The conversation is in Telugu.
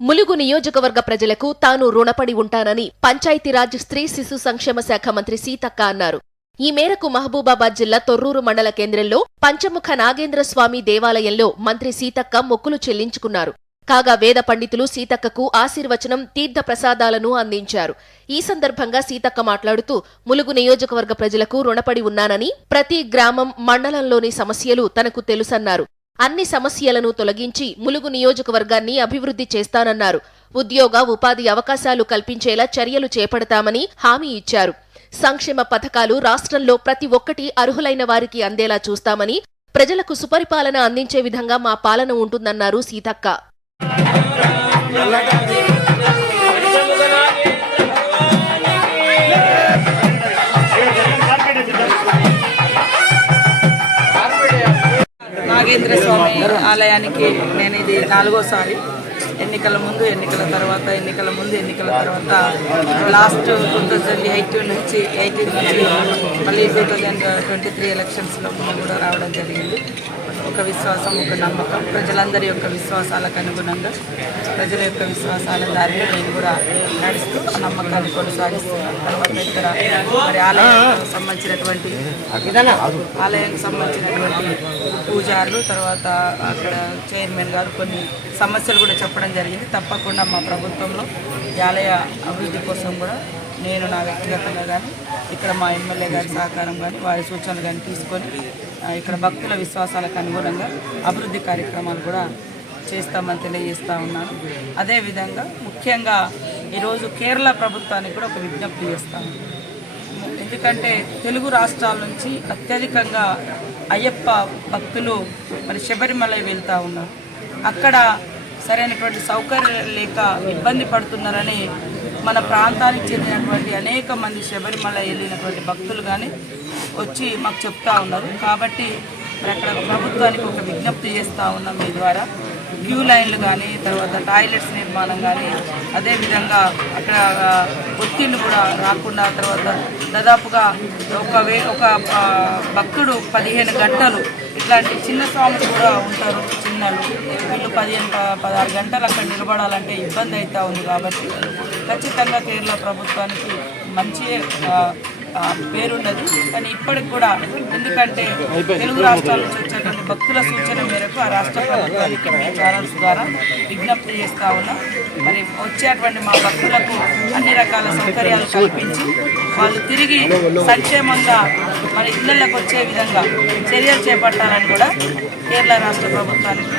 ములుగు నియోజకవర్గ ప్రజలకు తాను రుణపడి ఉంటానని పంచాయతీరాజ్ స్త్రీ శిశు సంక్షేమ శాఖ మంత్రి సీతక్క అన్నారు. ఈ మేరకు మహబూబాబాద్ జిల్లా తొర్రూరు మండల కేంద్రంలో పంచముఖ నాగేంద్ర స్వామి దేవాలయంలో మంత్రి సీతక్క మొక్కులు చెల్లించుకున్నారు. కాగా వేద పండితులు సీతక్కకు ఆశీర్వచనం తీర్థ ప్రసాదాలను అందించారు. ఈ సందర్భంగా సీతక్క మాట్లాడుతూ ములుగు నియోజకవర్గ ప్రజలకు రుణపడి ఉన్నానని ప్రతి గ్రామం మండలంలోని సమస్యలు తనకు తెలుసన్నారు. అన్ని సమస్యలను తొలగించి ములుగు నియోజకవర్గాన్ని అభివృద్ధి చేస్తానన్నారు. ఉద్యోగ ఉపాధి అవకాశాలు కల్పించేలా చర్యలు చేపడతామని హామీ ఇచ్చారు. సంక్షేమ పథకాలు రాష్ట్రంలో ప్రతి ఒక్కటి అర్హులైన వారికి అందేలా చూస్తామని ప్రజలకు సుపరిపాలన అందించే విధంగా మా పాలన ఉంటుందన్నారు సీతక్క. నాగేంద్ర స్వామి ఆలయానికి నేను ఇది నాలుగోసారి. ఎన్నికల ముందు ఎన్నికల తర్వాత ఎన్నికల ముందు ఎన్నికల తర్వాత లాస్ట్ టూ థౌజండ్ ఎయిటీన్ నుంచి ఎయిటీన్ నుంచి మళ్ళీ టూ థౌజండ్ ట్వంటీ త్రీ ఎలక్షన్స్లో కూడా రావడం జరిగింది. ఒక విశ్వాసం ఒక నమ్మకం ప్రజలందరి యొక్క విశ్వాసాలకు అనుగుణంగా ప్రజల యొక్క విశ్వాసాల దారిలో నేను కూడా నడుస్తూ నమ్మకాన్ని కొనసాగిస్తున్నాను తర్వాత ఇక్కడ మరి ఆలయానికి సంబంధించినటువంటి ఆలయానికి సంబంధించినటువంటి పూజారులు తర్వాత అక్కడ చైర్మన్ గారు కొన్ని సమస్యలు కూడా చెప్పడం జరిగింది. తప్పకుండా మా ప్రభుత్వంలో ఈ ఆలయ అభివృద్ధి కోసం కూడా నేను నా వ్యక్తిగతంగా కానీ ఇక్కడ మా ఎమ్మెల్యే గారి సహకారం కానీ వారి సూచనలు కానీ తీసుకొని ఇక్కడ భక్తుల విశ్వాసాలకు అనుగుణంగా అభివృద్ధి కార్యక్రమాలు కూడా చేస్తామని తెలియజేస్తా ఉన్నాను. అదేవిధంగా ముఖ్యంగా ఈరోజు కేరళ ప్రభుత్వానికి కూడా ఒక విజ్ఞప్తి చేస్తాను. ఎందుకంటే తెలుగు రాష్ట్రాల నుంచి అత్యధికంగా అయ్యప్ప భక్తులు మరి శబరిమల వెళ్తూ ఉన్నారు. అక్కడ సరైనటువంటి సౌకర్యాలు లేక ఇబ్బంది పడుతున్నారని మన ప్రాంతానికి చెందినటువంటి అనేక మంది శబరిమల వెళ్ళినటువంటి భక్తులు కానీ వచ్చి మాకు చెప్తా ఉన్నారు. కాబట్టి మరి అక్కడ ప్రభుత్వానికి ఒక విజ్ఞప్తి చేస్తూ ఉన్నాం మీ ద్వారా. క్యూ లైన్లు కానీ తర్వాత టాయిలెట్స్ నిర్మాణం కానీ అదేవిధంగా అక్కడ ఒత్తిళ్ళు కూడా రాకుండా తర్వాత దాదాపుగా ఒక వే ఒక భక్తుడు పదిహేను గంటలు ఇట్లాంటి చిన్న స్వాములు కూడా ఉంటారు చిన్నలు. వీళ్ళు పదిహేను పదహారు గంటలు అక్కడ నిలబడాలంటే ఇబ్బంది అవుతూ ఉంది కాబట్టి ఖచ్చితంగా కేరళ ప్రభుత్వానికి మంచి ఆ, పేరున్నది. కానీ ఇప్పటికి కూడా ఎందుకంటే తెలుగు రాష్ట్రాల నుంచి వచ్చేటువంటి భక్తుల సూచన మేరకు ఆ రాష్ట్ర ప్రభుత్వానికి ఛానల్స్ ద్వారా విజ్ఞప్తి చేస్తా ఉన్నాం. మరి వచ్చేటువంటి మా భక్తులకు అన్ని రకాల సౌకర్యాలు కల్పించి వాళ్ళు తిరిగి సంక్షేమంగా మరి ఇళ్ళకు వచ్చే విధంగా చర్యలు చేపట్టాలని కూడా కేరళ రాష్ట్ర ప్రభుత్వానికి